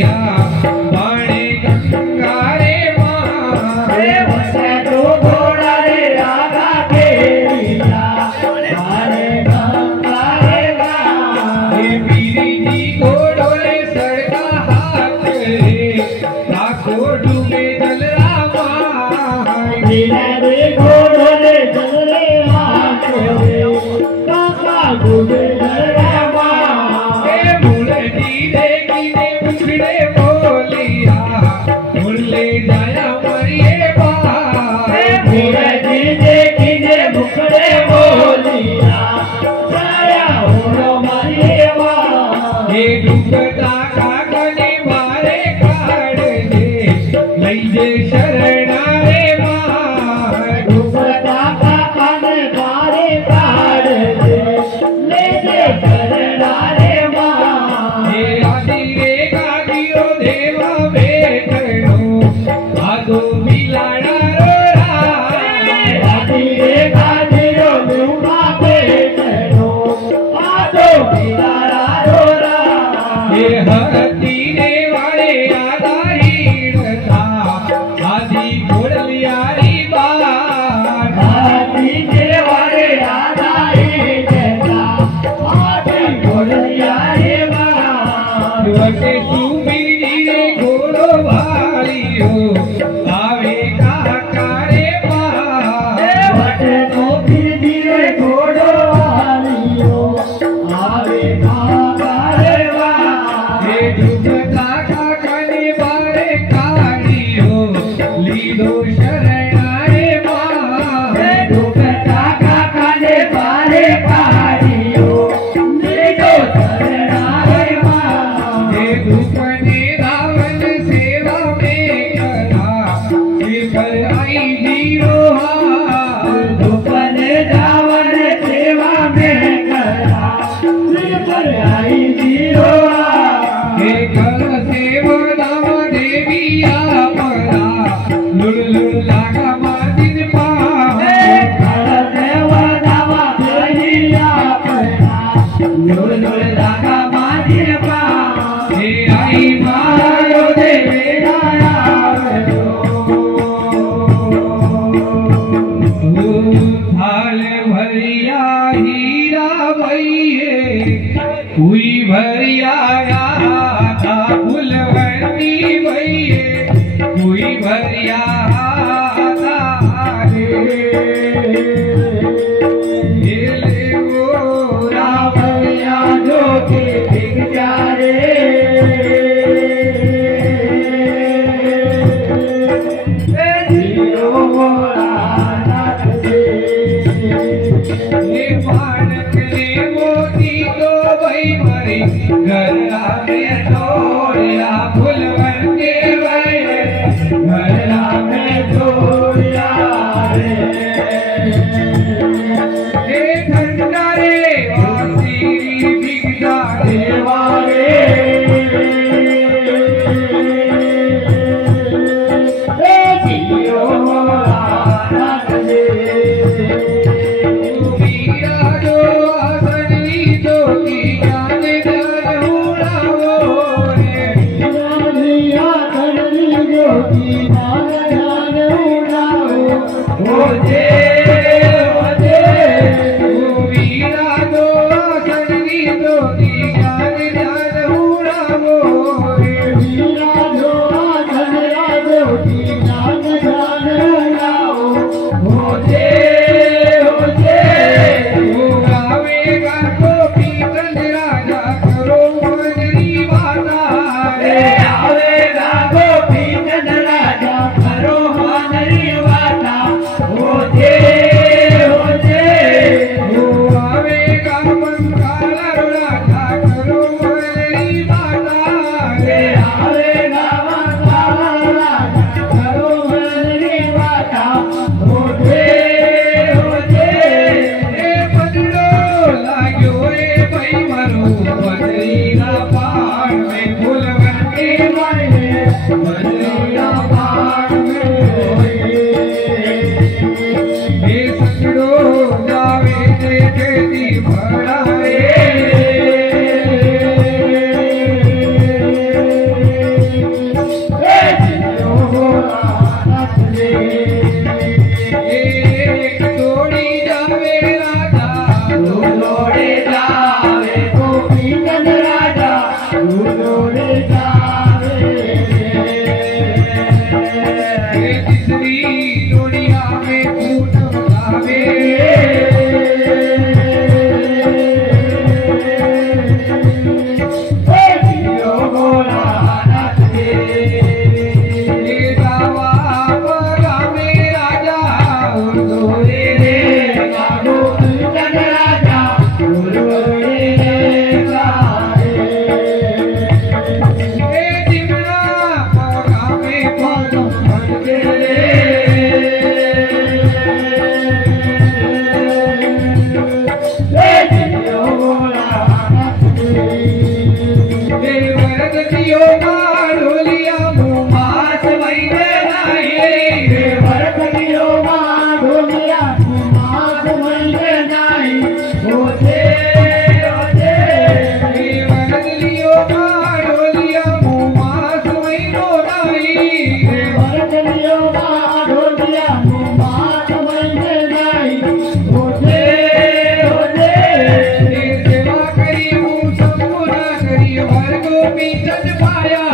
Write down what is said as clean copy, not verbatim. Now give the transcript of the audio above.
पानी गंगा रे माँ बसे तो घोड़ा रे राधा के लिया पानी गंगा रे माँ पीरी जी घोड़ो रे सड़का हाथ रे लाखों डूबे जल रामा रे घोड़ो रे जल रे हाथ रे काका डूबे जल रामा मुखड़े बोलिया मुरले जाया मरिए किने मुखड़े बोलिया जाया मरिए हे डूबता काकने मारे काढ़ दे लईजे शरणा रे माँ डूबता काकने मारे काढ़ दे लईजे शरणा रे माँ हे आदि रे गादियो देवा बेटनो आदो मिलाना रोरा आदि रे गादियो देवा बेटनो आदो मिलाना रोरा हे हरती ने वाले आधारी था आदि घोड़लियारी बात आदि के वाले आधारी था आदि घोड़लियारी बात वटे सुमीरी रे घोड़ो भारी हो आवे काकारे वटे तो फिर घोड़ो वाली हो आवे काकारे हे डूबता काकने बारे काढ़ी हो लीदो शरणा रे माँ डूबता काकाने बारे काढ़ी हो लीदो शरणा रे माँ हे धूपने रावण सेवा में करा शिखर आई जीरो धूपने रावण सेवा में करा श्रीपर आई जीरो हे कर सेवा दामा देवी आपरा लुड़ लुड़ लागा मादिन पा हे आई मारो देवे थाल भरिया हीरा भैये हुई भरिया था फुलवती भैये हुई भरिया घर आवे छोड़िया फुलवंते भैये घर आवे रे जावे तीसरी दुनिया में पूनम गावे जियो गोरा नाचे गावा पगा में राजा गोरे रे गागो तुझन राजा गोरे रे गाए जिमना पगा में पदम भटके जियो गोरा नाचे वरद दियो मारोलिया मुमास वैदे नाये भरत दियो माधुलिया माध मंगे नाई होते होते वरद दियो मारोलिया मुमास वैदो नाई भरत दियो माधुलिया माध मंगे नाई होते होते सेवा करी संपूर्ण करी वर्गो में जन पाया